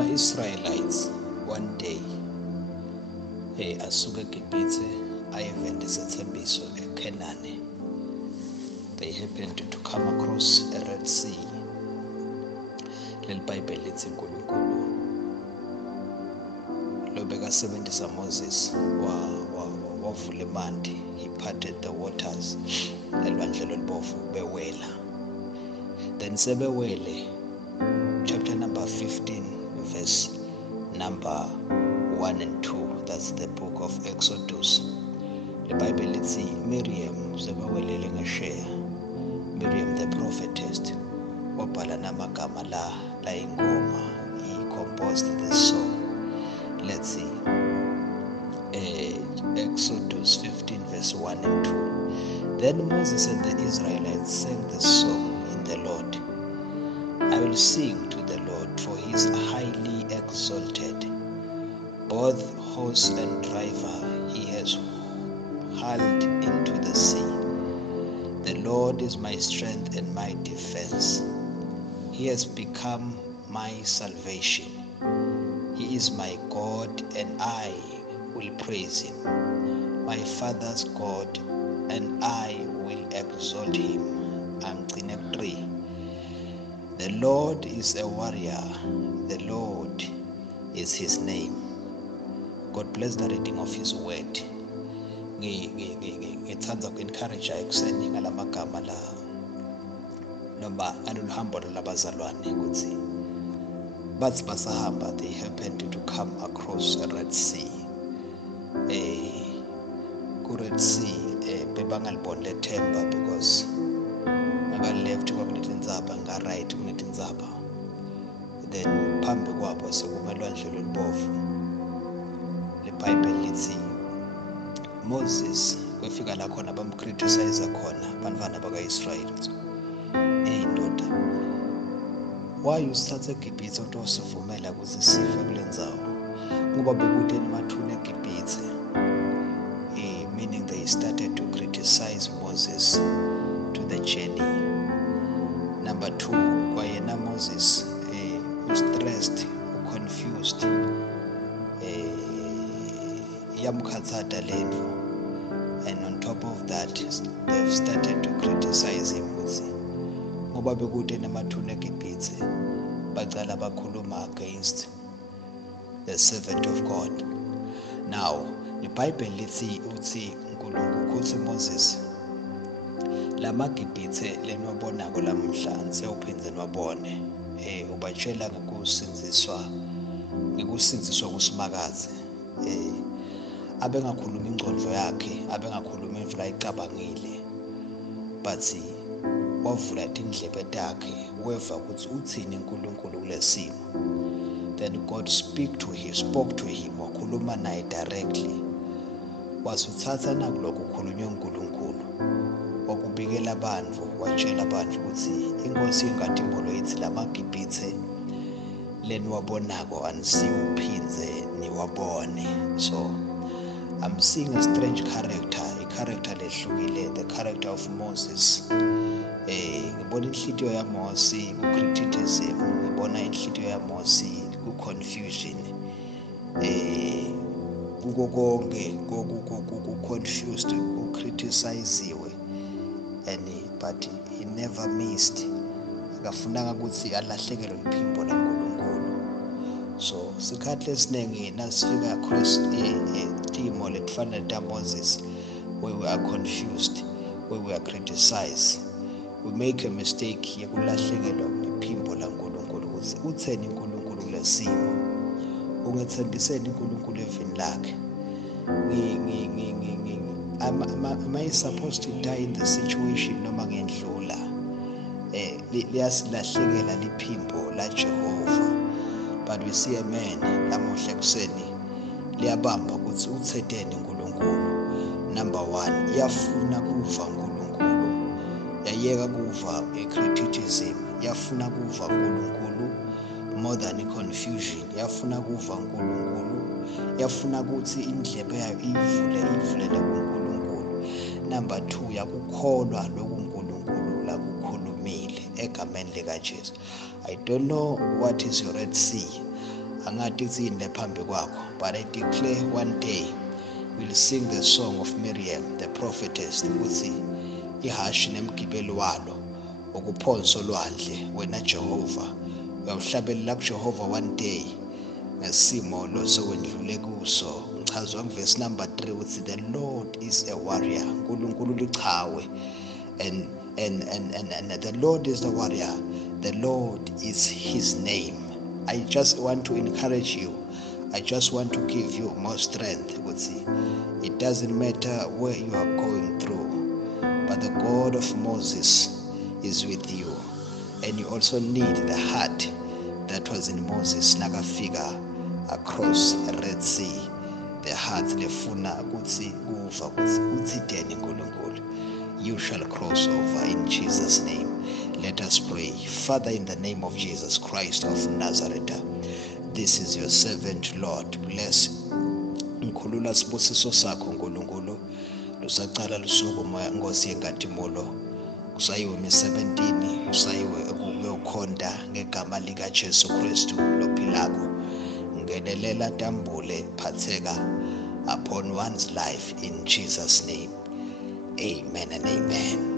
Ama-Israelites one day asuka eGibhithe ayevenda isethembiso eKhenani. They happened to come across a Red Sea. Leli Bible lithi uNkulunkulu lo bekasebenzisa Moses wavula imanti, he parted the waters, elwandle lwelibovu bewela. Then sebewele, chapter number 15 verse number 1 and 2, that's the book of Exodus. The Bible lithi Miriam sebewelele ngesheya, Miriam the prophetess wabhala namagama la ingoma, he composed this song. Let's see, Exodus 15 verse 1 and 2. Then Moses and the Israelites sang this song in the Lord. I will sing to the Lord, for he is highly exalted. Both horse and driver he has hurled into the sea. The Lord is my strength and my defense. He has become my salvation. He is my God, and I will praise him. My father's God, and I will exalt him. Angcine 3. The Lord is a warrior. The Lord is his name. God bless the reading of his word. Ngithanda ku-encourage ekuseni ngalamagama la noma ngalolu hambo labazalwane ukuthi bathi basahamba, they happened to come across a Red Sea. Ku-Red Sea bebangaliboni lethemba because ngaka-left kwakuletha indzaba, ngaka-right kuletha indzaba. Then phambi kwabo sekumalwandle lwelibovu. Le Bible lithi Moses kwefika la khona bamcriticize khona bantwana baka-Israyeli. Ndoda, why usithathe eGibhithe ukuthi usivumela ukuthi sife kule ndzawo? Ngoba bekudeni mathuna eGibhithe. Meaning they started to criticize Moses to the journey. Number 2, kwayena Moses stressed, confused, yamkhathata lento. And on top of that, they've started to criticize him ukuthi ngoba bekude namathuna eGibhithe bacala bakhuluma against the servant of God. Now, the Bible lithi uthi uNkulunkulu kuthi Moses, lamaGibhithe lenwabonako lamhla sewuphindze nwabone, ubatshela ngekusinziswa kusimakazi, abengakhuluma ingcondvo yakhe, abengakhuluma indlela ayicabangile, but wavula tindlebe takhe, weva ukuthi uthini uNkulunkulu kulesimo. Then God spoke to him, wakhuluma naye directly. Wasuthatha nakulokho kukhulunywe uNkulunkulu, wakubikela abantu, watshela abantu ukuthi inkosi yenkathimolo ithi lamaGibhithe leniwabonako anisiwuphindze niwabone. So I'm seeing a strange character, a character lehlukile, the character of Moses. Ngibona inhlitiyo yaMose ku-criticism, ngibona inhlitiyo yaMose ku-confusion, kuko konke ku-confused, ku-criticiziwe, but he never missed. Akafunanga ukuthi alahlekelwe iphimbo laNkulunkulu. So sikhathi lesiningi nasifika across itimo letifana taMoses, where we are confused, where we are criticized, we make a mistake yekulahlekelwa iphimbo laNkulunkulu ukuthi utheni uNkulunkulu kulesimo, ungethembiseni uNkulunkulu evini lakhe. Am I supposed to die in the situation noma ngendlula? Liyasilahlekela liphimbo la Jehova. But we see a man lamuhla kuseni liyabamba ukuthi uthetheni uNkulunkulu. Number 1, yafuna kuva uNkulunkulu, yayeka kuva criticism, yafuna kuva uNkulunkulu more than confusion, yafuna kuva uNkulunkulu, yafuna ukuthi indlebe yayo ivulele kuNkulunkulu. Number 2, yakukholwa lokhu uNkulunkulu lakukhulumile egameni likaJesu. I don't know what is your Red Sea. angathi kuyini lephambi kwakho, but I declare one day we'll sing the song of Miriam the prophetess ukuthi ihashi nemgibeli walo ukuphonso lwandle wena Jehova uyawuhlabelela kuJehova one day ngesimo lo sokwendlule kuso. Ngichazwa verse number 3 ukuthi the Lord is a warrior, uNkulunkulu lichawe, and the Lord is the warrior, the Lord is his name. I just want to encourage you, I just want to give you more strength. It doesn't matter where you are going through, but the God of Moses is with you. And you also need the heart that was in Moses nakafika across the Red Sea, the heart lefuna ukuthi kuva ukuthi uthini uNkulunkulu. You shall cross over in Jesus' name. Let us pray. Father, in the name of Jesus Christ of Nazareth, this is your servant, Lord. Bless ngikhulula sibusiso sakho uNkulunkulu lusaqala lusuku moya Nkosi yenkazimulo kusayiwe 17 kusayiwe ukuyokhonda ngegama lika Jesu Kristu lophilako. Ngenelela tambule phatheka upon one's life in Jesus' name. Amen and amen.